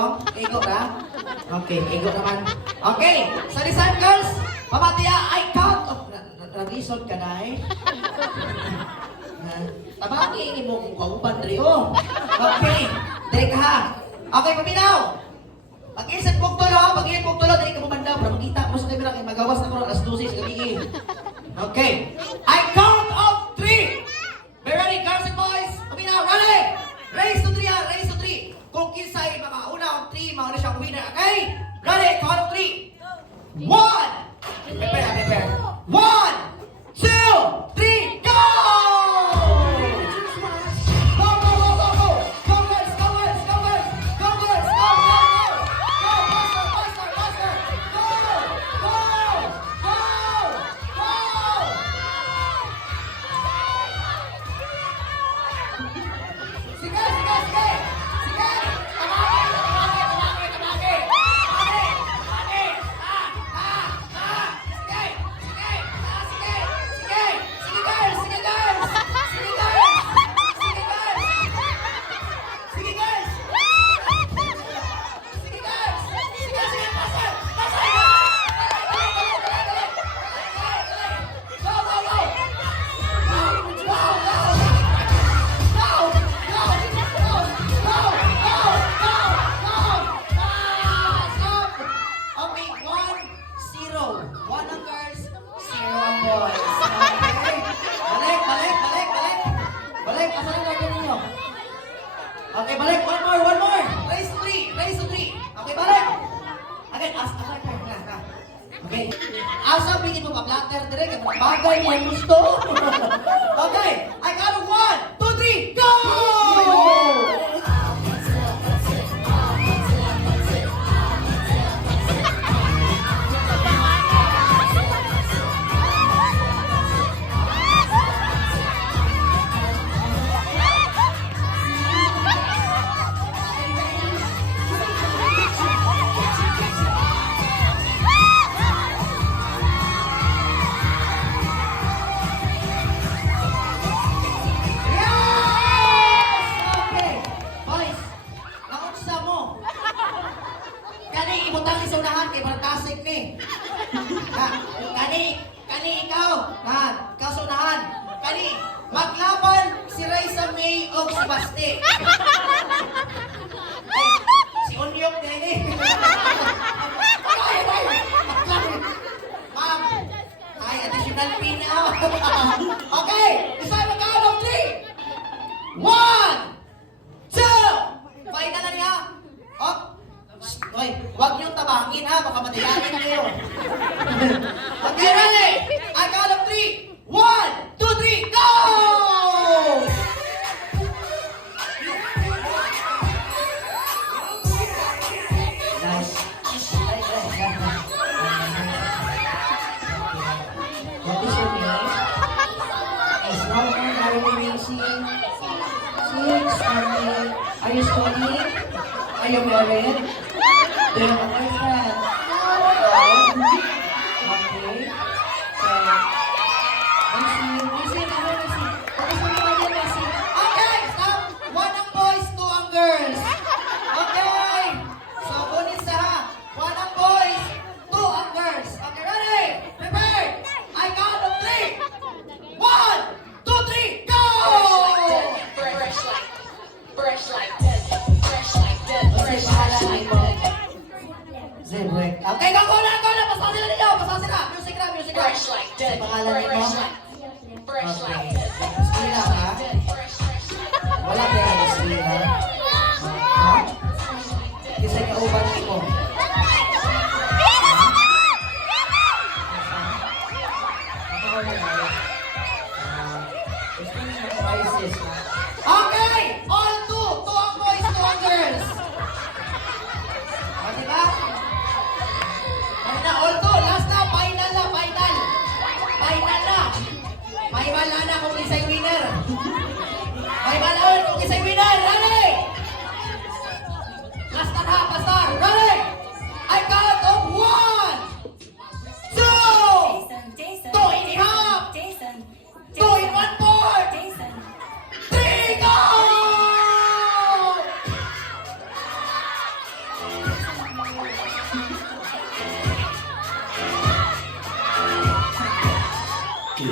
kayo? Ego ka? Okay, ego naman. Okay, sa Rizal girls, pamatiya, I count of... Na-resort ka na eh. Tabaki mo kung kauban rin, Okay, dali ka ha. Okay, paminaw. Pag-isip kong tulo, pag-isip kong tulo, dali ka mo bandaw. Para makita mo sa camera kay magawas na ko ng alas 12 sa gabi. Okay, I count of 3. Be ready, girls and boys? Paminaw, ready? Raise to 3 ha, raise to 3. Kung kinsay makauna ang 3, mauna siyang winner. Okay? Ready, count of 3. 1. Prepare na, prepare. 1, 2, 3, go! Go, go, go, go, go! Go, girls, go, girls, go, girls! Go, girls, go, go, go! Go, faster, faster, faster! Go! Go! Go! Go! Sige, sige, sige! Sige! Tamake, tamake, tamake, tamake! Tamake! Tamake! Sige! Sige! Sige! Sige! Sige, girls! Sige, girls! Sige, girls! Sige, girls! Sige, girls! Sige, girls! Sige, sige, pasok! Pasok! Go, go, go! Go, go, go! Go! Go! Go! Go! Go! Go! Go! Stop! Okay, 1-0. 1 ang girls, 0 ang boys. Okay? Balik, balik, balik, balik. Balik, asan ang gagawin ninyo? Okay, balik. One more. Raise to 3. Raise to 3. Okay, balik. Okay, okay. Asa pili mo pa-blatter direct. Bagay mo yung gusto. Okay, I count of 1, 2, 3, go! Okay. Boys, naunsa mo. Kani imutang sa unahan kay Bartasik ni. Kani ikaw. Ikaw sa unahan. Kani maglaban si Raisa May o si Basti. Si Unyok din eh. Ma'am, ay additional pin na. Okay, isa mag-count of 3. 1, 2, final na niya. Oh, oy, huwag niyong tabangin ha, baka madayain na kayo. Okay, ready? I count of 3. 1, 2, 3, go! Nice. What is your name? Is one are you racing? 6, are you studying? Are you married? Do you have a boyfriend? No. Okay. So, okay, stop! 1 ang boys, 2 ang girls. Okay. So, bonus ha. 1 ang boys, 2 ang girls. Okay, ready? Prepared? I count of 3. 1, 2, 3, go! Fresh like that. Okay, bahala na ito. Zero. Okay, go na! Basta sila ninyo! Basta sila! Music na! Fresh like that. Pangalan nito? Fresh like Okay. that. Sila ha? Wala kaya na sila. Ha? Isa ka uban ko. Okay! All 2! 2 ang boys, 2 ang girls. O, diba? Ano na, all 2. Last na, final na, final. Final na. May wala na kung isa'y winner. Ay!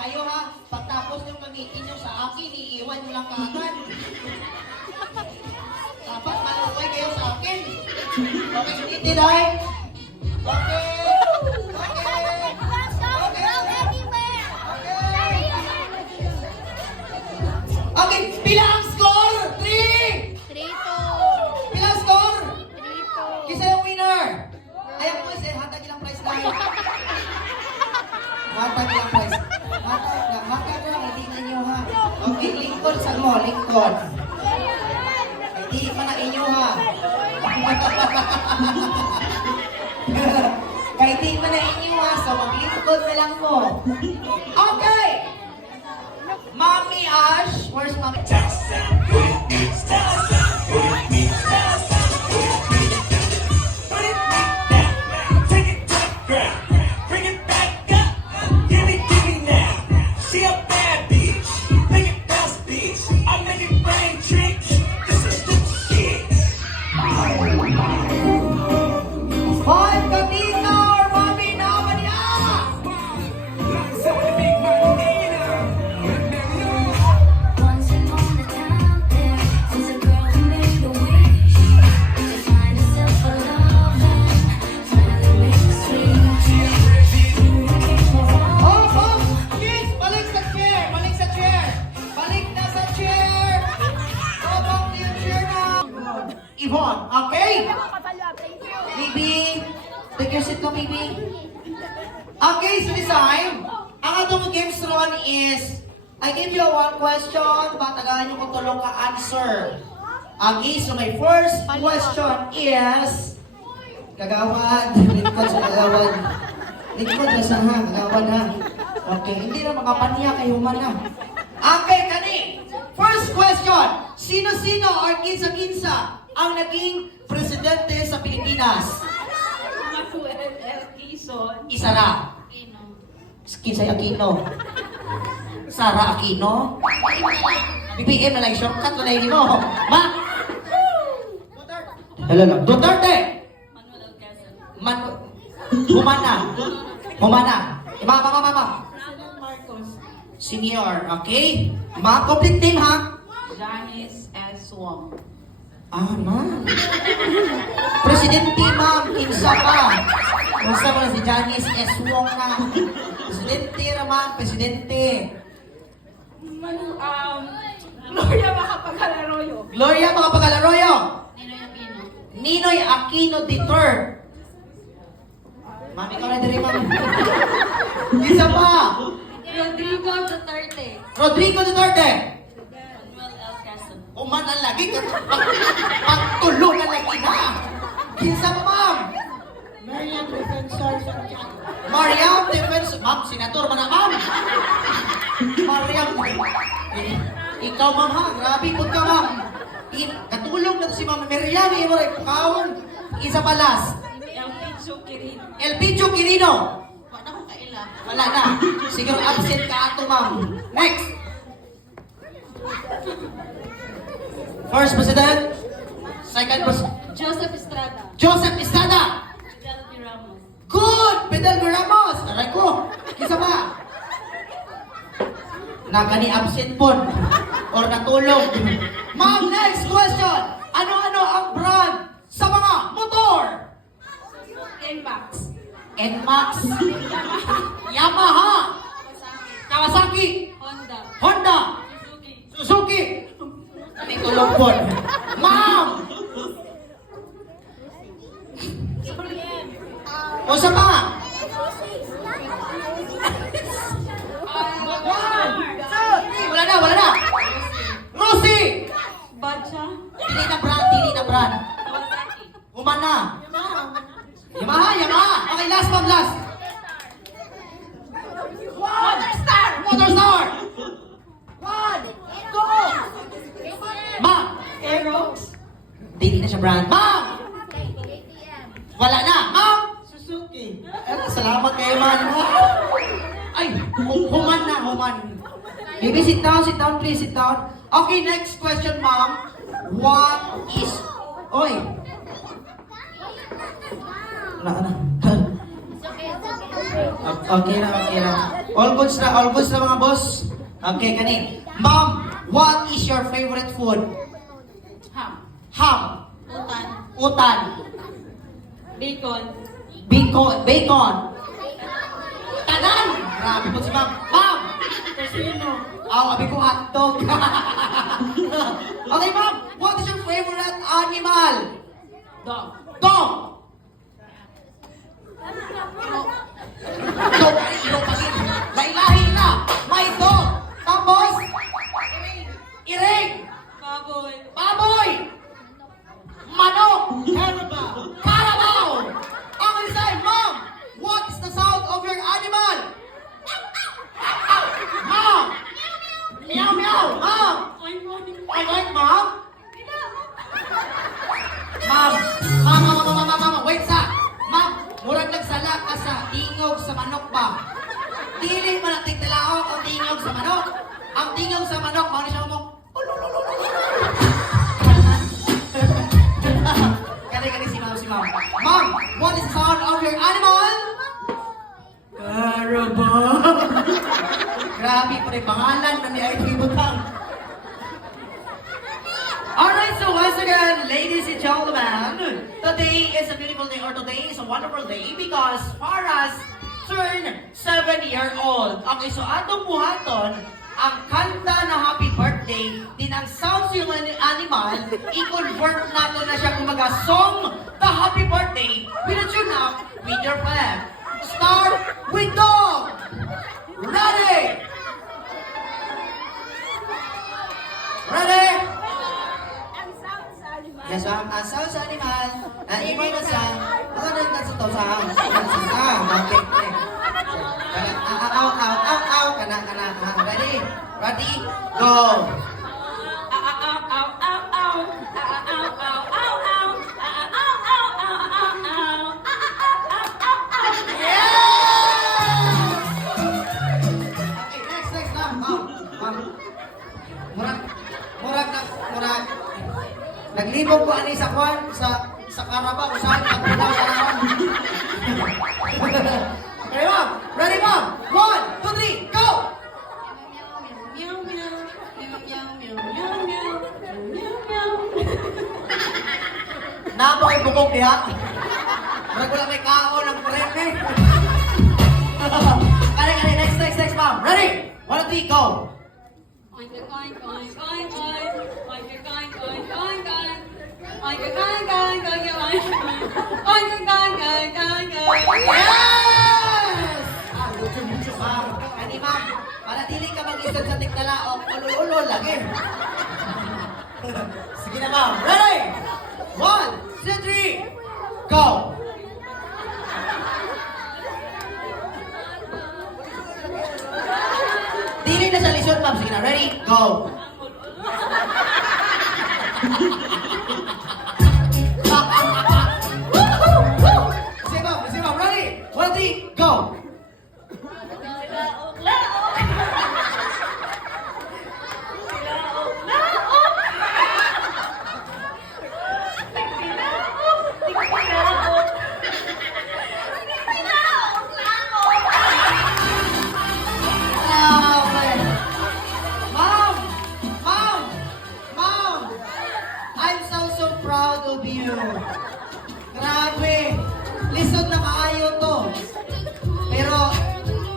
Kayo ha, pagtapos yung gamitin nyo sa akin, iiwan nyo lang kaagad. Dapat malukay kayo sa akin. Okay, hindi dahil. Okay. Okay, pila ang score? 3! Pila ang score? Kisa yung winner? Ayaw ko kasi, hatag ilang prize dahil. Hatag ilang prize. Hatag lang, hindi na inyo ha. Okay, lingkod sa mo, lingkod. Hindi pa na inyo ha. Kahit di pa na inyo ha, so maglingkod na lang mo. Okay! Mommy Ash, where's Mommy? Bring it back up. Give me now. She a bad bitch. Make it bounce, bitch. I make it rain tricks. This is the shit. Hoy, Katita or Mommy na niya! Once upon a time, there was a girl who made a wish to find herself a lover, finally make a switch. You came along. Oh! Kids, balik sa chair! Balik sa chair! Balik na sa chair! Go back to your chair now! Yvonne, okay? Bibi, take your seat na, Bibi. Okay, so this time, ang atong games ron is, I give you one question, batagahan nyo kung tulong ka answer. Okay, so my first question is, kagawad, lingkod sa kagawad. Lingkod na sa ha, kagawad ha. Okay, hindi na makapaniya kayo man ha. Okay, kani, first question, sino-sino or kinsa-kinsa ang naging presidente sa Pilipinas? Manuel L. Quezon. Isa na. Kinsa Aquino? Sara Aquino? BBM na lang, shortcut na lang mo. Ma! Hello lang. Duterte! Manuel L. Quezon. Humana. Mama. Marcos. Senior, okay? Ma, complete name ha? Janice S. Wong. Ma'am. Presidente, ma'am. Kinsa pa. Kinsa mo na si Janice S. Wong na. Presidente na, ma'am. Presidente. Gloria Macapagal-Arroyo. Gloria Macapagal-Arroyo. Ninoy Aquino. Ninoy Aquino III. Mami ka na diri, ma'am. Kinsa pa. Rodrigo Duterte. Rodrigo Duterte. Manuel L. Quezon. Umanan lagi ka. Pagtulungan lagi na. Kinsa pa, ma'am. Mariam Defensor Santiago. Mariam Defense. Ma'am, senator man na, ma'am. Mariam. Ikaw, ma'am, ha? Grabe po ka, ma'am. Katulong na to si Ma'am Miriam. Imo rin, pukawon. Isa pa last. Elpidio Quirino. Elpidio Quirino. Wala ko kaila. Wala na. Siguro absent ka ato, ma'am. Next. First President. Second President. Joseph Estrada. Joseph Estrada. Fidel P. Ramos. Good! Fidel Ramos! Aray ko! Isa ba? Nagani absent po. Or natulog. Ma'am, next question! Ano-ano ang brand sa mga motor? NMAX. NMAX. Yamaha. Kawasaki. Honda. Honda. Suzuki. May tulog po. Ma'am! O sa pa? Wala na. Rosie! Badja. Dili na brand. Kawasaki. Humana. Yamaha. Okay, last one, last. Motorstar. Motorstar. One. Go. Ma'am. Aerox. Dili na siya brand. Ma'am! Wala na. salamat kayo man. Ay, human na, human. Baby, sit down, please, sit down. Okay, next question, ma'am. What is... Oy. Ano? Okay na. All goods na mga boss. Okay, kani. Ma'am, what is your favorite food? Ham. Ham. Utan. Utan. Bacon. Bacon. Tanan! Grabe po si ma'am. Ma'am! Casino. Sabi ko hotdog. Okay, ma'am. What is your favorite animal? Dog. Dog! Dog! Ilo pa rin. Lailahin na! May dog! Tapos? Iring! Baboy. Baboy! Manok! Carabao! Okay, say, ma'am! What is the sound of your animal? Ma'am! Meow, meow! Ma'am! Oink, oink. I like ma'am! Ma'am, wait sa! Ma'am, murag nagsala ka sa tingog sa manok ba? Dili man ang tigtalaok ang tingog sa manok. Ang tingog sa manok, mao ni siya mo. Kani si ma'am. Ma'am, what is the sound of your animal? Carabao. Grabe pa rin pangalan na ni IT Butang. Alright, so once again, ladies and gentlemen, today is a beautiful day, or today is a wonderful day because Faraz turned 7-year-old. Okay, so atong buhaton, ang kanta na happy birthday, din ang sounds yung animal, i-convert nato na siya kumaga song the happy birthday with a tune up with your friend. Start with dog! Ready? Ready? Yes, ma'am. Ang sounds sa animal, ang ibay na sa, ano na sa to sa okay. Kana. Ready? Go! Okay, next na. Ma'am. Murag. Naglibog ko ani sa kwan, sa Carabao, saan pagpunaw sa naman. Okay, ma'am. Ready, ma'am? 1, 2, 3, go! Meow, meow. Meow, meow, meow, meow, meow. Meow, meow. Napa kay bukog diha. Murag wala may kao ng preme. Kani, next, ma'am. Ready? 1, 2, 3, go! Oink, oink, oink, oink, oink. Oink, oink, oink, oink, oink. Oink, oink, oink, oink, oink, oink. Oink, oink, oink, oink, oink. Yes! Mucho, ma'am. Kani, ma'am. Manatili ka mag-isod sa tiktalaok. Ulo lagi. Sige na, ma'am. Ready? 1, 2, 3, go! Dili na sa lisod, ma'am. Sige na. Ready? Go! Sige, ma'am. Ready? 1, 2, 3, go! Ma'am! I'm so proud of you. Grabe! Lisod na kaayo to. Pero,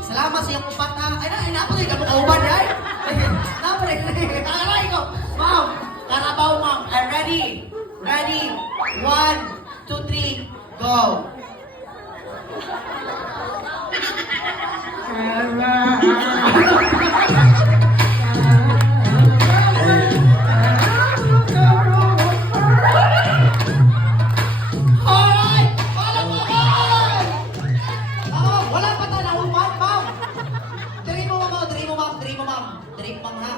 salamat sa iyong upat na. Ay, napalit ka mo kauban, right? Napalit. Kakaray ko. Ma'am! Carabao, ma'am. Ready? 1, 2, 3, go! Alright! Palapakan! Wala pa tayo, ma'am. Diri mo, ma'am. Ha?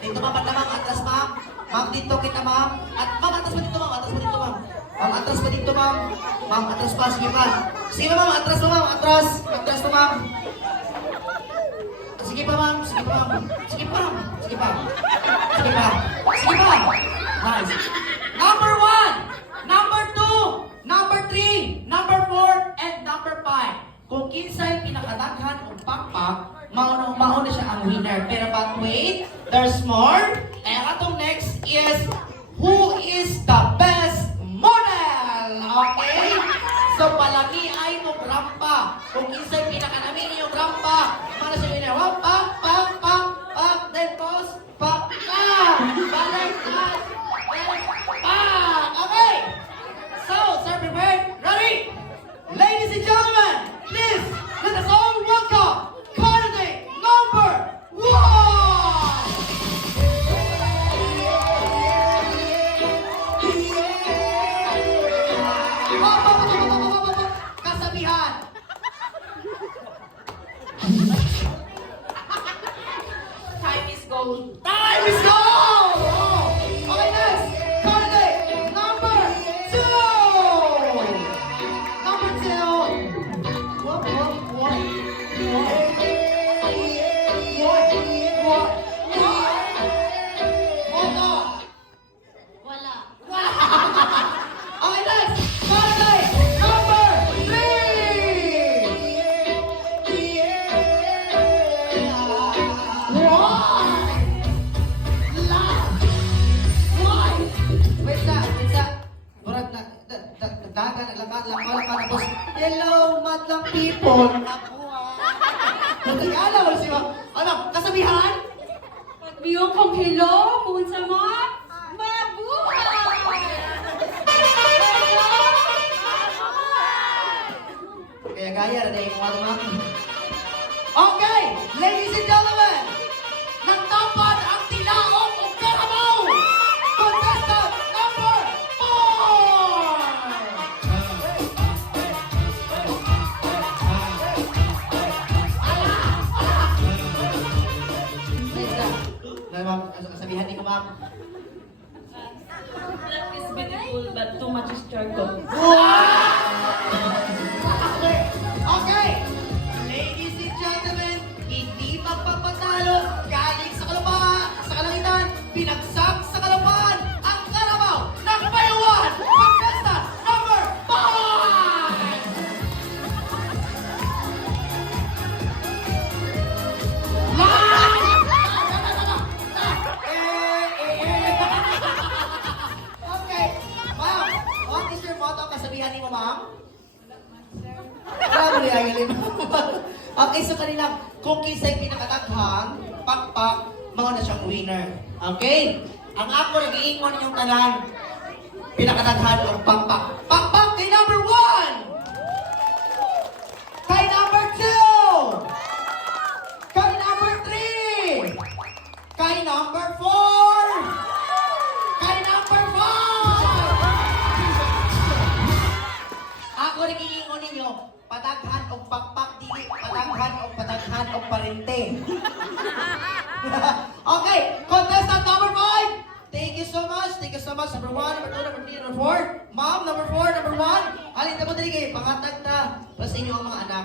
Dito, ma'am, atras, ma'am. Ma'am, dito kita, ma'am. At, ma'am, atras mo dito, ma'am. Ma'am, atras pa dito, ma'am. Ma'am, atras pa. Sige pa. Sige pa, ma'am. Atras pa, ma'am. Atras. Atras pa, ma'am. Sige pa, ma'am. Sige pa, ma'am. Sige pa. Sige pa. Sige pa. Sige pa. Nice. Number 1, number 2, number 3, number 4, and number 5. Kung kinsay pinakadaghan o pakpak, mauna siya ang winner. Pero but wait, there's more. And atong next is, who is the best model? Okay? So, palami ay mo rampa. Kung kinsay pinakanami niyo rampa, para sa winner. Wap, pak, pak, pak, pak, then pause, pak, pak, balik, pak, then pak. Okay? So, sir, prepared? Ready? Ladies and gentlemen, please, let us all welcome candidate number 1! Kasabihan. Time is gold. Time is gold! Oh. Okay, next. Candidate number 2! Number 2. What? Wala. Okay, next. Candidate number 3! Why? Why? Wait that. Murag na, dagan, lakan, tapos, hello, madlang people. Natagala, wala siya. Ano, kasabihan? Pagbiyong kong hello, muhon sa mga mabuhay! Kaya gaya na yung mga mami. Okay, ladies and gentlemen, nagtapad ang tilaok o karabaw! Contestant number 4! Ma'am, kasabihan ni ko, ma'am. Life is beautiful, but too much is charcoal. Okay! Ladies and gentlemen, hindi magpapatalo galing sa kalangitan, pinagsak sa kalupaan, ang karabaw ng bayawan! Contestant number 5! Okay, ma'am, what is your motto? Kasabihan ni mo, ma'am? Bravo ni Ayalin. Okay, so kanila, kung kinsay pinakataghang, pakpak, mga na siyang winner. Okay? Ang ako nag-iingon ninyong tanan, pinakataghan o pakpak. Pakpak kay number 1! Kay number 2! Kay number 3! Kay number 4! Kay number 5! Ako nag-iingon ninyo, pataghan o pakpak, dili pataghan o pataghan o parente. Okay, contestant number 5. Thank you so much. Number 1, number 2, number 3, number 4. Ma'am, number 4, number 1. Alin na mo dali kayo, pangatag na. Plus inyo ang mga anak.